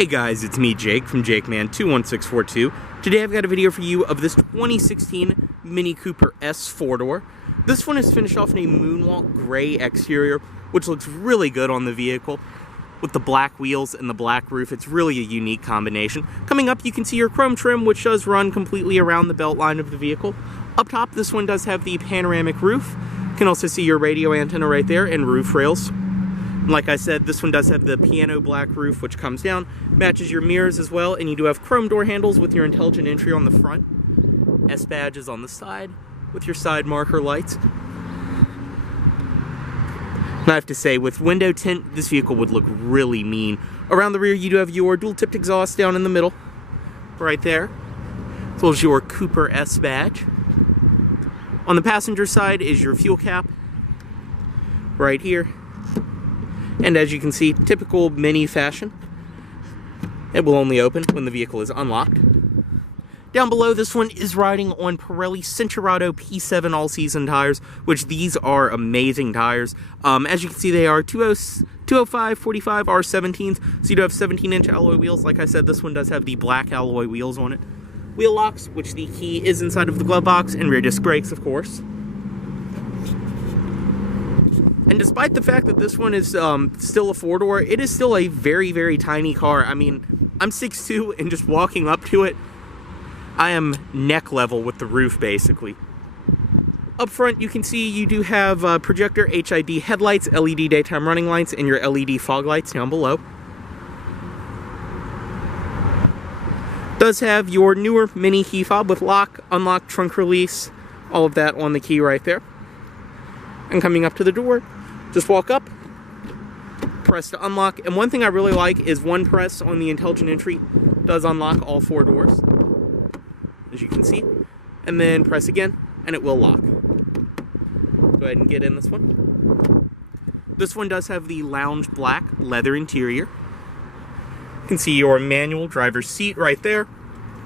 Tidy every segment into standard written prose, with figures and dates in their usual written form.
Hey guys, it's me Jake from JakeMan21642. Today I've got a video for you of this 2016 Mini Cooper S 4-door. This one is finished off in a Moonwalk gray exterior, which looks really good on the vehicle. With the black wheels and the black roof, it's really a unique combination. Coming up, you can see your chrome trim, which does run completely around the belt line of the vehicle. Up top, this one does have the panoramic roof. You can also see your radio antenna right there and roof rails. Like I said, this one does have the piano black roof, which comes down, matches your mirrors as well, and you do have chrome door handles with your intelligent entry on the front. S badges on the side with your side marker lights. And I have to say, with window tint, this vehicle would look really mean. Around the rear, you do have your dual-tipped exhaust down in the middle, right there, as well as your Cooper S badge. On the passenger side is your fuel cap, right here. And as you can see, typical Mini fashion, it will only open when the vehicle is unlocked. Down below, this one is riding on Pirelli Cinturato P7 all-season tires, which these are amazing tires. As you can see, they are 205 45 R17s, so you do have 17-inch alloy wheels. Like I said, this one does have the black alloy wheels on it. Wheel locks, which the key is inside of the glove box, and rear disc brakes, of course. And despite the fact that this one is still a four-door, it is still a very, very tiny car. I mean, I'm 6'2", and just walking up to it, I am neck level with the roof, basically. Up front, you can see you do have projector HID headlights, LED daytime running lights, and your LED fog lights down below. Does have your newer Mini key fob with lock, unlock, trunk release, all of that on the key right there. And coming up to the door, just walk up, press to unlock, and one thing I really like is one press on the intelligent entry does unlock all four doors, as you can see, and then press again, and it will lock. Go ahead and get in this one. This one does have the lounge black leather interior. You can see your manual driver's seat right there,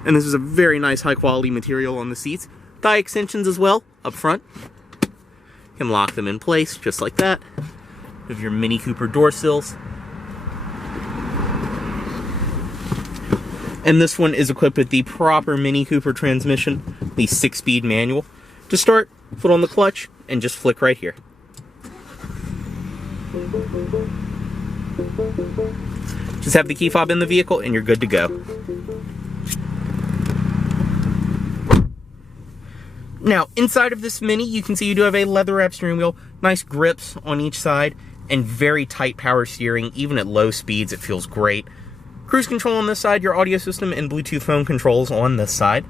and this is a very nice high quality material on the seats. Thigh extensions as well, up front. You can lock them in place, just like that. You have your Mini Cooper door sills. And this one is equipped with the proper Mini Cooper transmission, the 6-speed manual. To start, foot on the clutch, and just flick right here. Just have the key fob in the vehicle, and you're good to go. Now, inside of this Mini, you can see you do have a leather-wrapped steering wheel, nice grips on each side, and very tight power steering. Even at low speeds, it feels great. Cruise control on this side, your audio system, and Bluetooth phone controls on this side.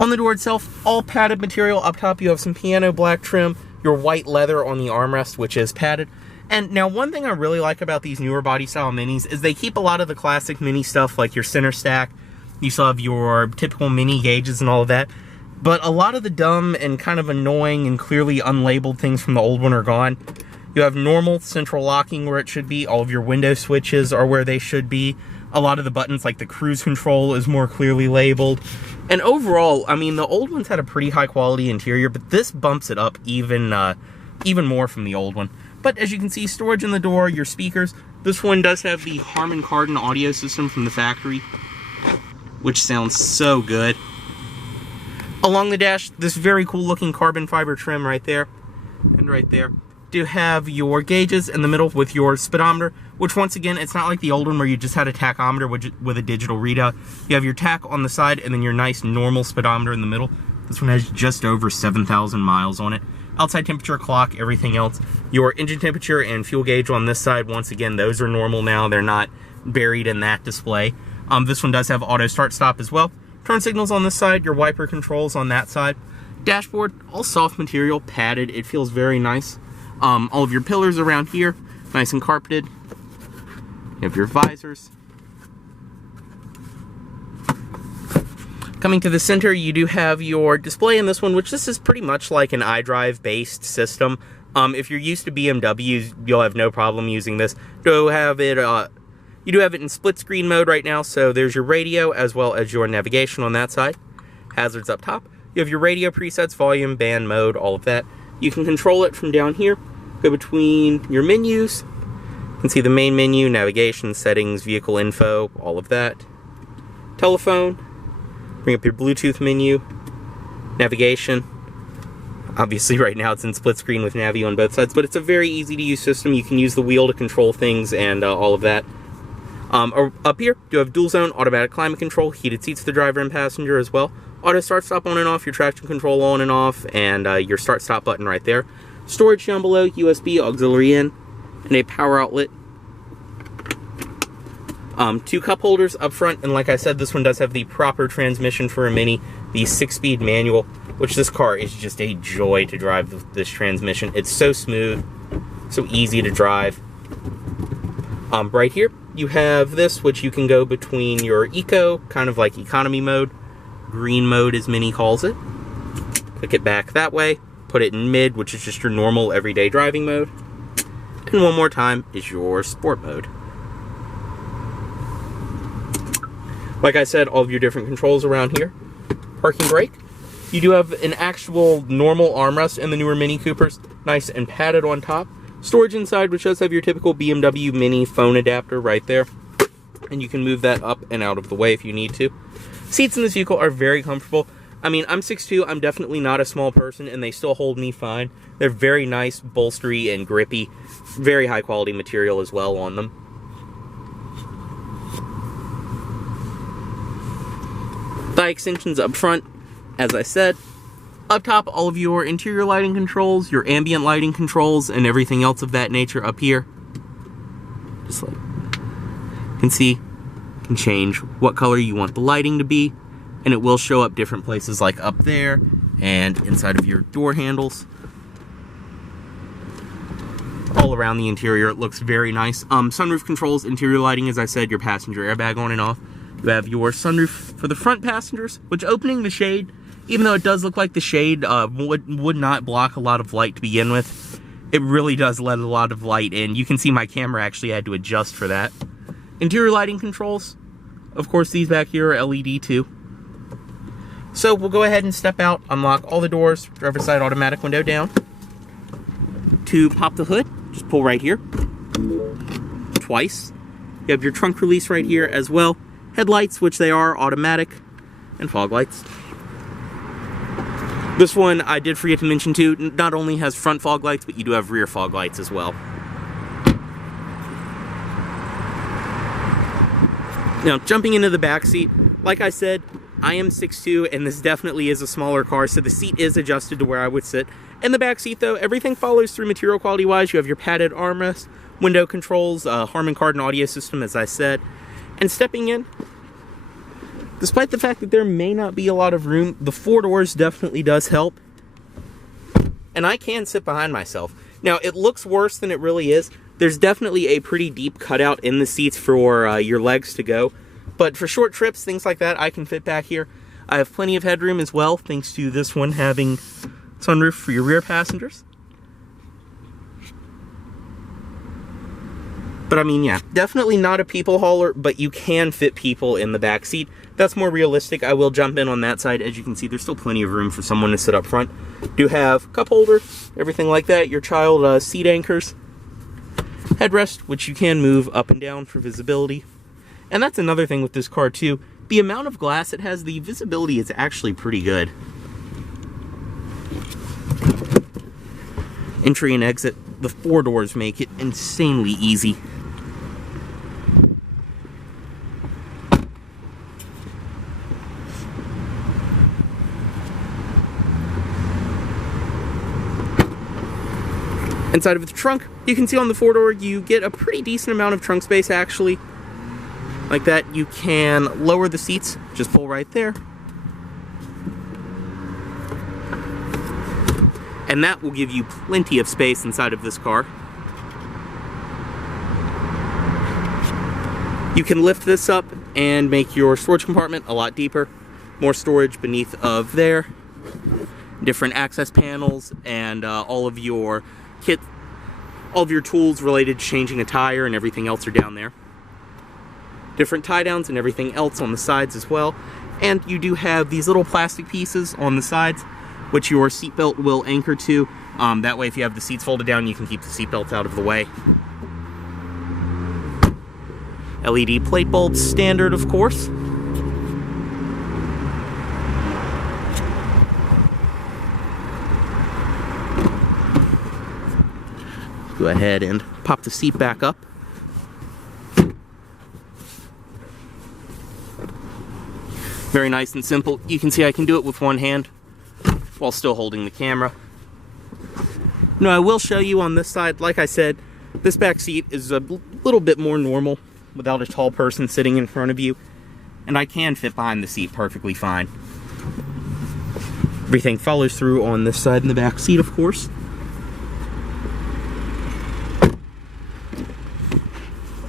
On the door itself, all padded material. Up top, you have some piano black trim, your white leather on the armrest, which is padded. And now, one thing I really like about these newer body-style Minis is they keep a lot of the classic Mini stuff, like your center stack. You still have your typical Mini gauges and all of that. But a lot of the dumb and kind of annoying and clearly unlabeled things from the old one are gone. You have normal central locking where it should be. All of your window switches are where they should be. A lot of the buttons, like the cruise control, is more clearly labeled. And overall, I mean, the old ones had a pretty high quality interior, but this bumps it up even more from the old one. But as you can see, storage in the door, your speakers. This one does have the Harman Kardon audio system from the factory, which sounds so good. Along the dash, this very cool looking carbon fiber trim right there, and right there. Do have your gauges in the middle with your speedometer, which once again, it's not like the old one where you just had a tachometer with a digital readout. You have your tach on the side and then your nice normal speedometer in the middle. This one has just over 7,000 miles on it. Outside temperature clock, everything else. Your engine temperature and fuel gauge on this side, once again, those are normal now. They're not buried in that display. This one does have auto start stop as well. Turn signals on this side, your wiper controls on that side. Dashboard, all soft material, padded. It feels very nice. All of your pillars around here, nice and carpeted. You have your visors. Coming to the center, you do have your display in this one, which this is pretty much like an iDrive based system. If you're used to BMWs, you'll have no problem using this. You do have it in split screen mode right now, so there's your radio as well as your navigation on that side. Hazards up top. You have your radio presets, volume, band mode, all of that. You can control it from down here, go between your menus, You can see the main menu, navigation, settings, vehicle info, all of that. Telephone, bring up your Bluetooth menu, navigation. Obviously right now it's in split screen with Navi on both sides, but it's a very easy to use system. You can use the wheel to control things and all of that. Up here, you have dual zone, automatic climate control, heated seats for the driver and passenger as well. Auto start stop on and off, your traction control on and off, and your start stop button right there. Storage down below, USB, auxiliary in, and a power outlet. 2 cup holders up front, and like I said, this one does have the proper transmission for a Mini, the 6-speed manual, which this car is just a joy to drive this transmission. It's so smooth, so easy to drive. Right here, you have this, which you can go between your eco, kind of like economy mode, green mode as Mini calls it. Click it back that way, put it in mid, which is just your normal everyday driving mode. And one more time is your sport mode. Like I said, all of your different controls around here. Parking brake. You do have an actual normal armrest in the newer Mini Coopers, nice and padded on top. Storage inside, which does have your typical BMW Mini phone adapter right there. And you can move that up and out of the way if you need to. Seats in this vehicle are very comfortable. I mean, I'm 6'2", I'm definitely not a small person, and they still hold me fine. They're very nice, bolstery, and grippy. Very high quality material as well on them. Thigh extensions up front, as I said. Up top, all of your interior lighting controls, your ambient lighting controls, and everything else of that nature up here. Just like you can see, you can change what color you want the lighting to be, and it will show up different places like up there and inside of your door handles. All around the interior, it looks very nice. Sunroof controls, interior lighting, as I said, your passenger airbag on and off. You have your sunroof for the front passengers, which opening the shade, even though it does look like the shade would not block a lot of light to begin with, it really does let a lot of light in. You can see my camera actually had to adjust for that. Interior lighting controls, of course these back here are LED too. So we'll go ahead and step out, unlock all the doors, driver's side automatic window down. To pop the hood, just pull right here, twice. You have your trunk release right here as well. Headlights, which they are automatic, and fog lights. This one I did forget to mention too, not only has front fog lights, but you do have rear fog lights as well. Now, jumping into the back seat, like I said, I am 6'2", and this definitely is a smaller car, so the seat is adjusted to where I would sit. In the back seat though, everything follows through material quality wise. You have your padded armrest, window controls, Harman Kardon audio system, as I said. And stepping in, despite the fact that there may not be a lot of room, the 4 doors definitely does help. And I can sit behind myself. Now, it looks worse than it really is. There's definitely a pretty deep cutout in the seats for your legs to go. But for short trips, things like that, I can fit back here. I have plenty of headroom as well, thanks to this one having sunroof for your rear passengers. But I mean, yeah, definitely not a people hauler, but you can fit people in the back seat. That's more realistic. I will jump in on that side. As you can see, there's still plenty of room for someone to sit up front. Do have cup holder, everything like that. Your child seat anchors, headrest, which you can move up and down for visibility. And that's another thing with this car too. The amount of glass it has, the visibility is actually pretty good. Entry and exit, the 4 doors make it insanely easy. Inside of the trunk, you can see on the 4-door, you get a pretty decent amount of trunk space actually. Like that, you can lower the seats, just pull right there. And that will give you plenty of space inside of this car. You can lift this up and make your storage compartment a lot deeper. More storage beneath of there. Different access panels and all of your kit, all of your tools related to changing a tire and everything else are down there. Different tie downs and everything else on the sides as well. And you do have these little plastic pieces on the sides, which your seatbelt will anchor to. That way, if you have the seats folded down, you can keep the seatbelts out of the way. LED plate bulbs, standard of course. Go ahead and pop the seat back up. Very nice and simple. You can see I can do it with one hand while still holding the camera. Now I will show you on this side, like I said, this back seat is a little bit more normal without a tall person sitting in front of you, and I can fit behind the seat perfectly fine. Everything follows through on this side in the back seat, of course.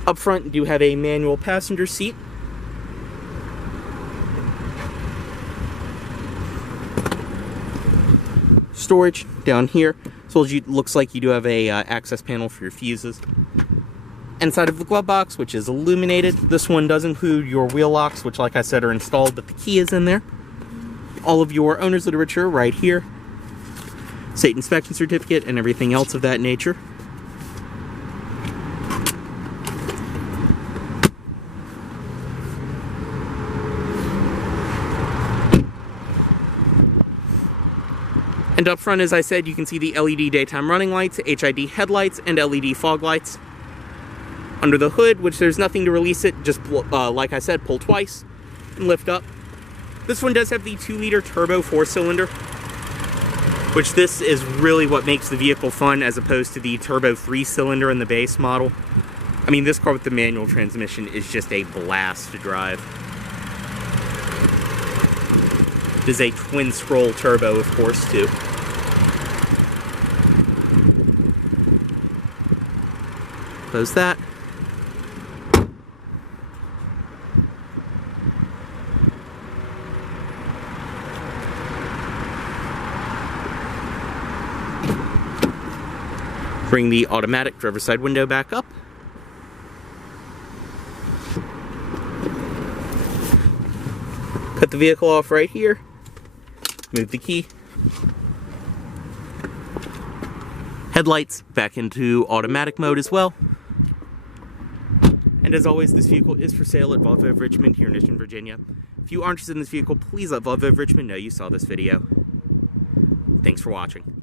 Up front, you do have a manual passenger seat. Storage down here, so it looks like you do have a access panel for your fuses. Inside of the glove box, which is illuminated, this one does include your wheel locks, which like I said are installed, but the key is in there. All of your owner's literature right here, state inspection certificate, and everything else of that nature. And up front, as I said, you can see the LED daytime running lights, HID headlights, and LED fog lights. Under the hood, which there's nothing to release it, just like I said, pull twice and lift up. This one does have the 2-liter turbo 4-cylinder, which this is really what makes the vehicle fun as opposed to the turbo 3-cylinder in the base model. I mean, this car with the manual transmission is just a blast to drive. It is a twin-scroll turbo, of course, too. Close that. Bring the automatic driver's side window back up. Cut the vehicle off right here. Move the key. Headlights back into automatic mode as well. And as always, this vehicle is for sale at Volvo of Richmond here in Richmond, Virginia. If you are interested in this vehicle, please let Volvo of Richmond know you saw this video. Thanks for watching.